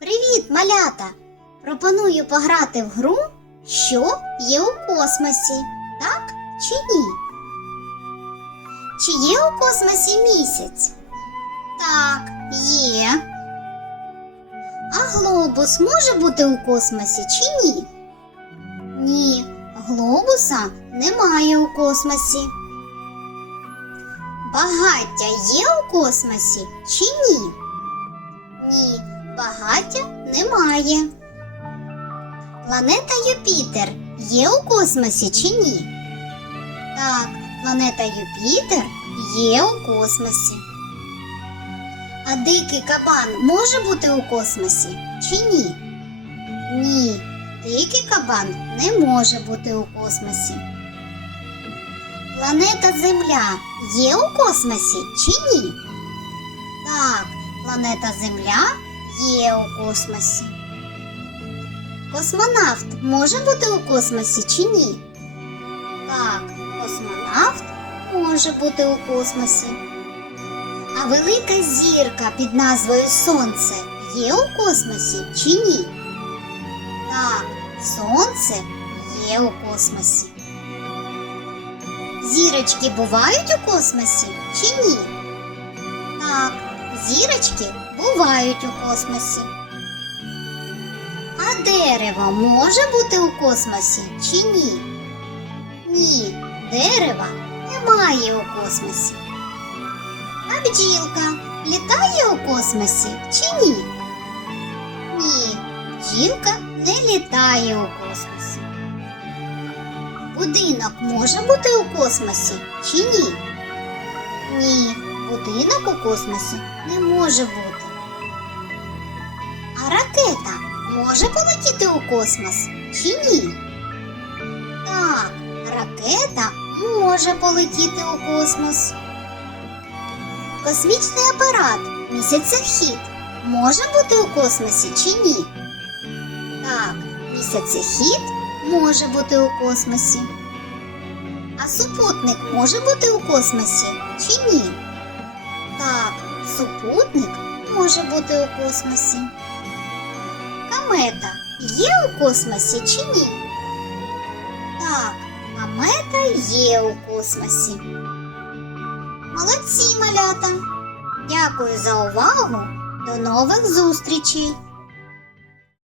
Привіт, малята! Пропоную пограти в гру, що є у космосі, так чи ні? Чи є у космосі місяць? Так, є. А глобус може бути у космосі чи ні? Ні, глобуса немає у космосі. Багаття є у космосі чи ні? Ні, багаття немає. Планета Юпітер є у космосі чи ні? Так, планета Юпітер є у космосі. А дикий кабан може бути у космосі чи ні? Ні, дикий кабан не може бути у космосі. Планета Земля є у космосі чи ні? Так, планета Земля є у космосі. Космонавт може бути у космосі чи ні? Так, космонавт може бути у космосі. А велика зірка під назвою Сонце є у космосі чи ні? Так, Сонце є у космосі. Зірочки бувають у космосі чи ні? Так, зірочки бувають у космосі. А дерево може бути у космосі чи ні? Ні, дерева немає у космосі. А бджілка літає у космосі чи ні? Ні, бджілка не літає у космосі. Будинок може бути у космосі чи ні? Ні, будинок у космосі не може бути. А ракета може полетіти у космос чи ні? Так, ракета може полетіти у космос. Космічний апарат місяцехід може бути у космосі чи ні? Так, місяцехід може бути у космосі. А супутник може бути у космосі чи ні? Супутник може бути у космосі. Комета є у космосі чи ні? Так, комета є у космосі. Молодці, малята! Дякую за увагу! До нових зустрічей!